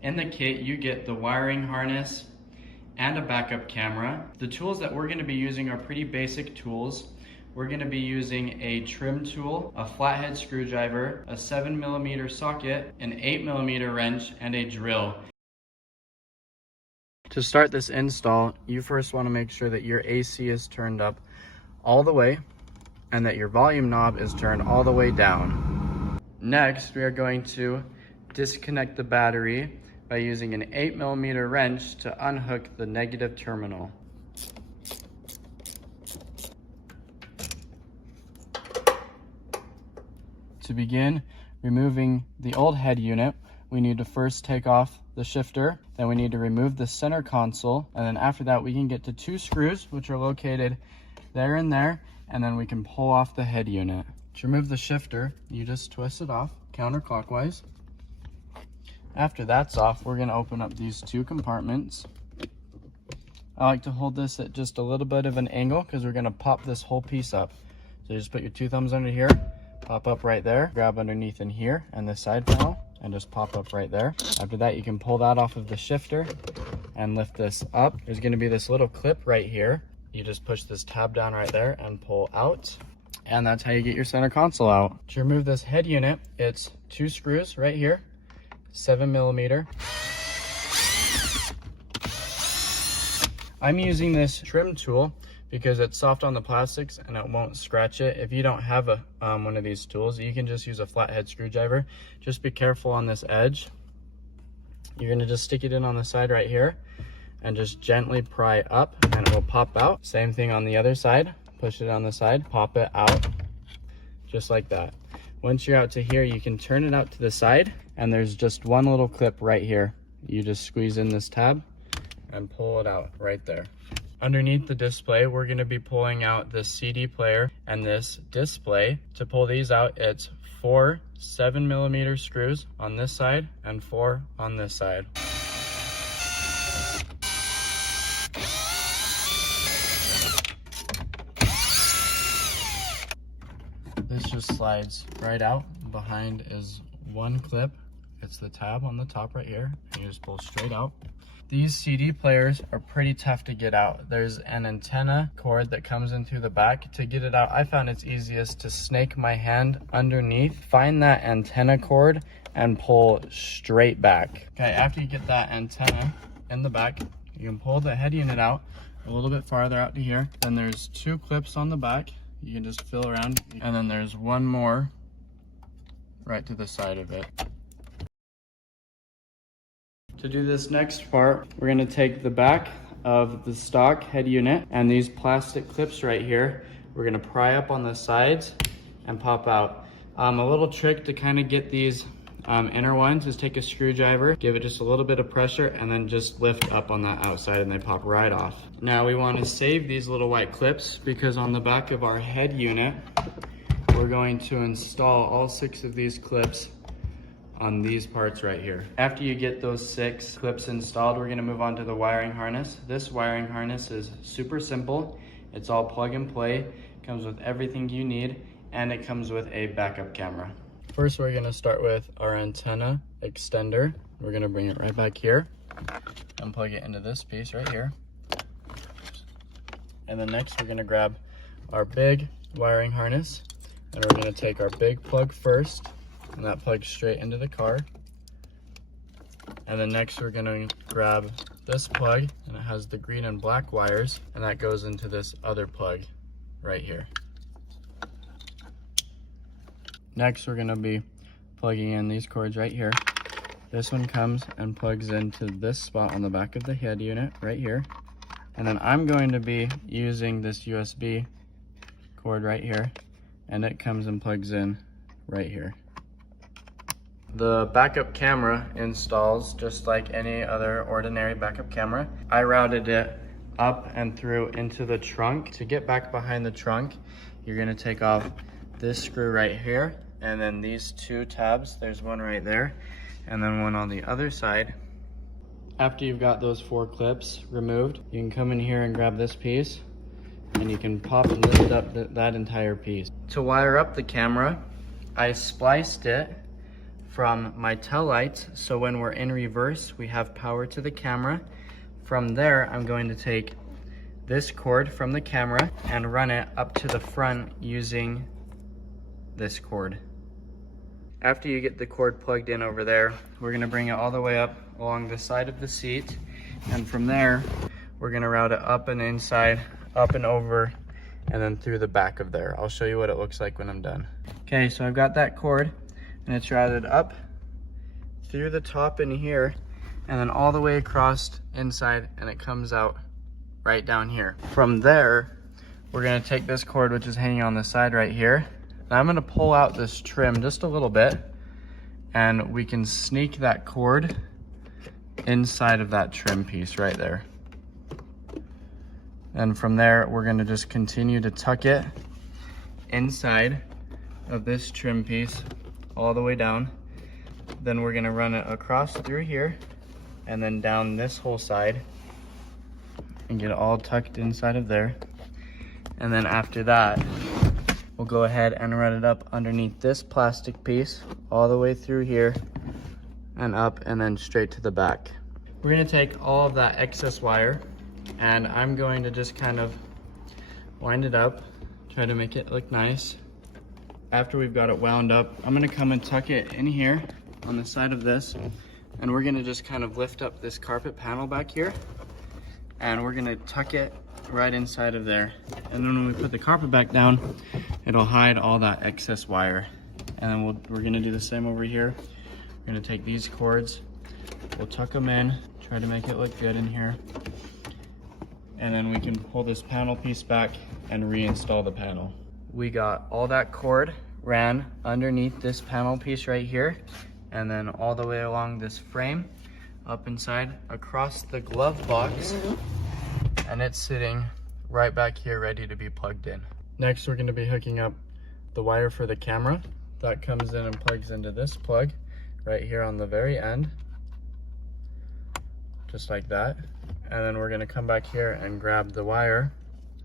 In the kit, you get the wiring harness and a backup camera. The tools that we're going to be using are pretty basic tools. We're going to be using a trim tool, a flathead screwdriver, a 7mm socket, an 8mm wrench, and a drill. To start this install, you first want to make sure that your AC is turned up all the way and that your volume knob is turned all the way down. Next, we are going to disconnect the battery by using an 8mm wrench to unhook the negative terminal. To begin removing the old head unit, we need to first take off the shifter, then we need to remove the center console, and then after that we can get to 2 screws which are located there and there, and then we can pull off the head unit. To remove the shifter, you just twist it off counterclockwise. After that's off, we're going to open up these 2 compartments. I like to hold this at just a little bit of an angle because we're going to pop this whole piece up. So you just put your 2 thumbs under here, pop up right there, grab underneath in here and this side panel, and just pop up right there. After that, you can pull that off of the shifter and lift this up. There's going to be this little clip right here. You just push this tab down right there and pull out. And that's how you get your center console out. To remove this head unit, it's 2 screws right here, 7mm. I'm using this trim tool because it's soft on the plastics and it won't scratch it. If you don't have a one of these tools, you can just use a flathead screwdriver. Just be careful on this edge. You're gonna just stick it in on the side right here and just gently pry up and it will pop out. Same thing on the other side. Push it on the side, pop it out, just like that. Once you're out to here, you can turn it out to the side and there's just one little clip right here. You just squeeze in this tab and pull it out right there. Underneath the display, we're going to be pulling out this CD player and this display. To pull these out, it's 4 7mm screws on this side and 4 on this side. This just slides right out. Behind is one clip. It's the tab on the top right here, and you just pull straight out. These CD players are pretty tough to get out. There's an antenna cord that comes in through the back. To get it out, I found it's easiest to snake my hand underneath, find that antenna cord, and pull straight back. Okay, after you get that antenna in the back, you can pull the head unit out a little bit farther out to here. Then there's 2 clips on the back. You can just feel around. And then there's one more right to the side of it. To do this next part, we're going to take the back of the stock head unit and these plastic clips right here. We're going to pry up on the sides and pop out. A little trick to kind of get these inner ones is take a screwdriver, give it just a little bit of pressure, and then just lift up on that outside and they pop right off. Now we want to save these little white clips because on the back of our head unit, we're going to install all 6 of these clips on these parts right here. After you get those 6 clips installed, we're going to move on to the wiring harness. This wiring harness is super simple. It's all plug and play, comes with everything you need, and it comes with a backup camera. First, we're going to start with our antenna extender. We're going to bring it right back here and plug it into this piece right here. And then next, we're going to grab our big wiring harness, and we're going to take our big plug first, and that plugs straight into the car. And then next we're going to grab this plug, and it has the green and black wires, and that goes into this other plug right here. Next we're going to be plugging in these cords right here. This one comes and plugs into this spot on the back of the head unit right here. And then I'm going to be using this USB cord right here, and it comes and plugs in right here. The backup camera installs just like any other ordinary backup camera. I routed it up and through into the trunk. To get back behind the trunk, you're going to take off this screw right here, and then these 2 tabs. There's one right there, and then one on the other side. After you've got those 4 clips removed, you can come in here and grab this piece, and you can pop and lift up that entire piece. To wire up the camera, I spliced it from my tail lights, so when we're in reverse, we have power to the camera. From there, I'm going to take this cord from the camera and run it up to the front using this cord. After you get the cord plugged in over there, we're gonna bring it all the way up along the side of the seat, and from there, we're gonna route it up and inside, up and over, and then through the back of there. I'll show you what it looks like when I'm done. Okay, so I've got that cord, and it's routed up through the top in here, and then all the way across inside, and it comes out right down here. From there, we're gonna take this cord, which is hanging on the side right here, and I'm gonna pull out this trim just a little bit, and we can sneak that cord inside of that trim piece right there. And from there, we're gonna just continue to tuck it inside of this trim piece all the way down. Then we're gonna run it across through here and then down this whole side and get it all tucked inside of there. And then after that, we'll go ahead and run it up underneath this plastic piece all the way through here and up and then straight to the back. We're gonna take all of that excess wire, and I'm going to just kind of wind it up, try to make it look nice. After we've got it wound up, I'm gonna come and tuck it in here on the side of this, and we're gonna just kind of lift up this carpet panel back here, and we're gonna tuck it right inside of there. And then when we put the carpet back down, it'll hide all that excess wire. And then we're gonna do the same over here. We're gonna take these cords, we'll tuck them in, try to make it look good in here. And then we can pull this panel piece back and reinstall the panel. We got all that cord ran underneath this panel piece right here, and then all the way along this frame, up inside, across the glove box, and it's sitting right back here ready to be plugged in. Next, we're gonna be hooking up the wire for the camera. That comes in and plugs into this plug right here on the very end, just like that. And then we're gonna come back here and grab the wire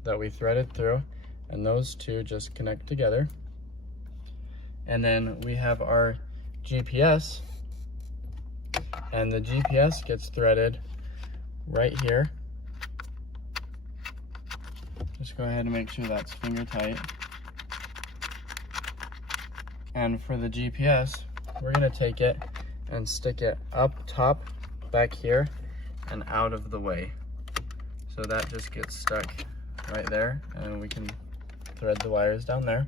that we threaded through, and those two just connect together. And then we have our GPS, and the GPS gets threaded right here. Just go ahead and make sure that's finger tight. And for the GPS, we're gonna take it and stick it up top back here and out of the way. So that just gets stuck right there, and we can thread the wires down there.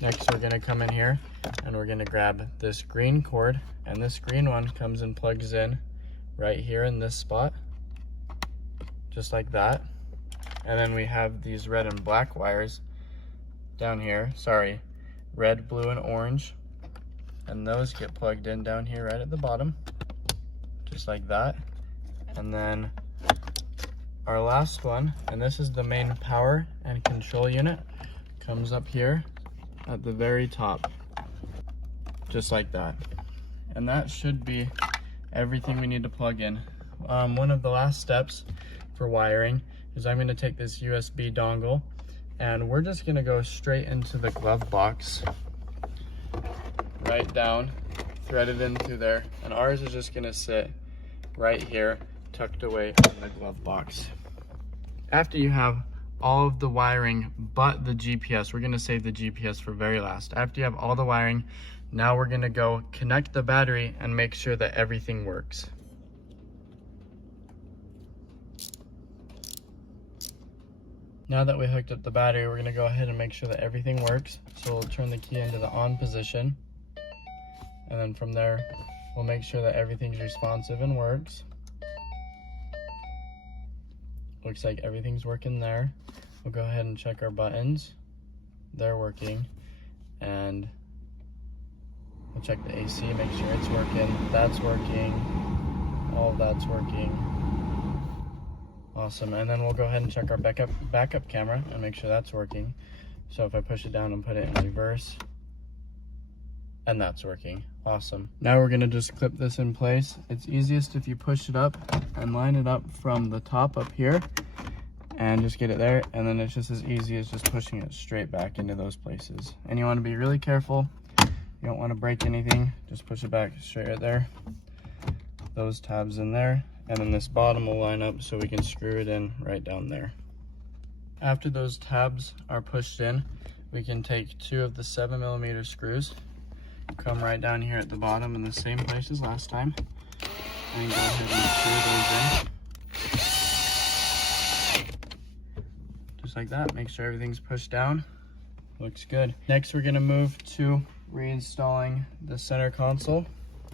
Next, we're gonna come in here and we're gonna grab this green cord, and this green one comes and plugs in right here in this spot, just like that. And then we have these red and black wires down here, sorry, red, blue, and orange, and those get plugged in down here right at the bottom, just like that. And then our last one, and this is the main power and control unit, comes up here at the very top, just like that. And that should be everything we need to plug in. One of the last steps for wiring is I'm going to take this USB dongle, and we're just going to go straight into the glove box, right down, thread it in through there, and ours is just going to sit right here, tucked away in the glove box. After you have all of the wiring but the GPS, we're going to save the GPS for very last. After you have all the wiring, now we're going to go connect the battery and make sure that everything works. Now that we hooked up the battery, we're going to go ahead and make sure that everything works. So we'll turn the key into the on position, and then from there we'll make sure that everything's responsive and works. Looks like everything's working there. We'll go ahead and check our buttons. They're working. And we'll check the AC, make sure it's working. That's working. All of that's working. Awesome. And then we'll go ahead and check our backup camera and make sure that's working. So if I push it down and put it in reverse, and that's working. Awesome. Now we're gonna just clip this in place. It's easiest if you push it up and line it up from the top up here and just get it there, and then it's just as easy as just pushing it straight back into those places. And you want to be really careful. You don't want to break anything, just push it back straight right there. Those tabs in there, and then this bottom will line up so we can screw it in right down there. After those tabs are pushed in, we can take 2 of the 7mm screws, come right down here at the bottom in the same place as last time, and go ahead and screw those in. Just like that, make sure everything's pushed down. Looks good. Next, we're gonna move to reinstalling the center console.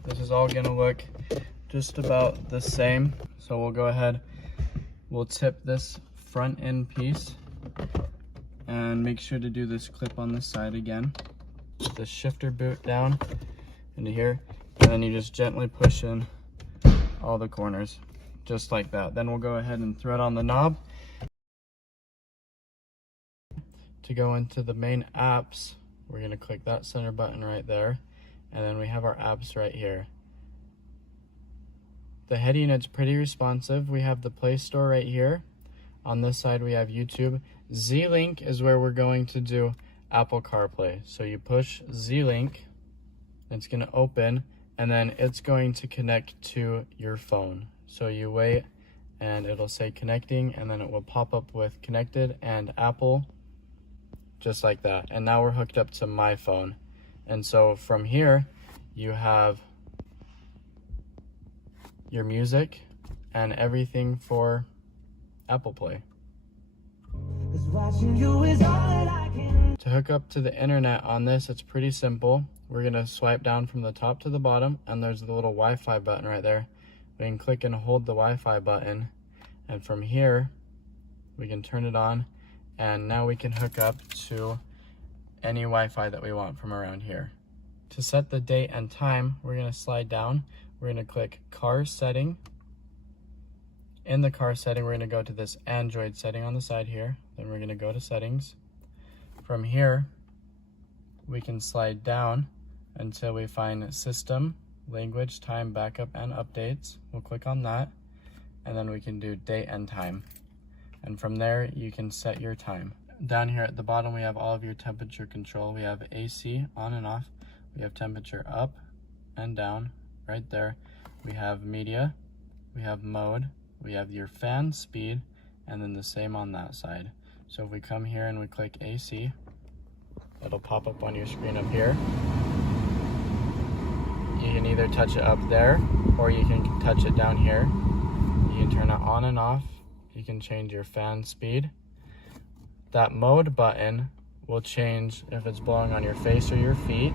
This is all gonna look just about the same. So we'll go ahead, we'll tip this front end piece and make sure to do this clip on the side again. Put the shifter boot down into here, and then you just gently push in all the corners, just like that. Then we'll go ahead and thread on the knob. To go into the main apps, we're gonna click that center button right there, and then we have our apps right here. The head unit's pretty responsive. We have the Play Store right here. On this side we have YouTube. Z-Link is where we're going to do Apple CarPlay. So you push Z-Link, it's gonna open, and then it's going to connect to your phone. So you wait and it'll say connecting, and then it will pop up with connected and Apple, just like that. And now we're hooked up to my phone. And so from here, you have your music and everything for Apple Play. To hook up to the internet on this, it's pretty simple. We're gonna swipe down from the top to the bottom, and there's the little Wi-Fi button right there. We can click and hold the Wi-Fi button, and from here, we can turn it on, and now we can hook up to any Wi-Fi that we want from around here. To set the date and time, we're gonna slide down. We're gonna click car setting. In the car setting, we're gonna go to this Android setting on the side here. Then we're gonna go to settings. From here, we can slide down until we find system, language, time, backup, and updates. We'll click on that, and then we can do date and time. And from there, you can set your time. Down here at the bottom, we have all of your temperature control. We have AC on and off. We have temperature up and down right there. We have media, we have mode, we have your fan speed, and then the same on that side. So if we come here and we click AC, it'll pop up on your screen up here. You can either touch it up there, or you can touch it down here. You can turn it on and off. You can change your fan speed. That mode button will change if it's blowing on your face or your feet.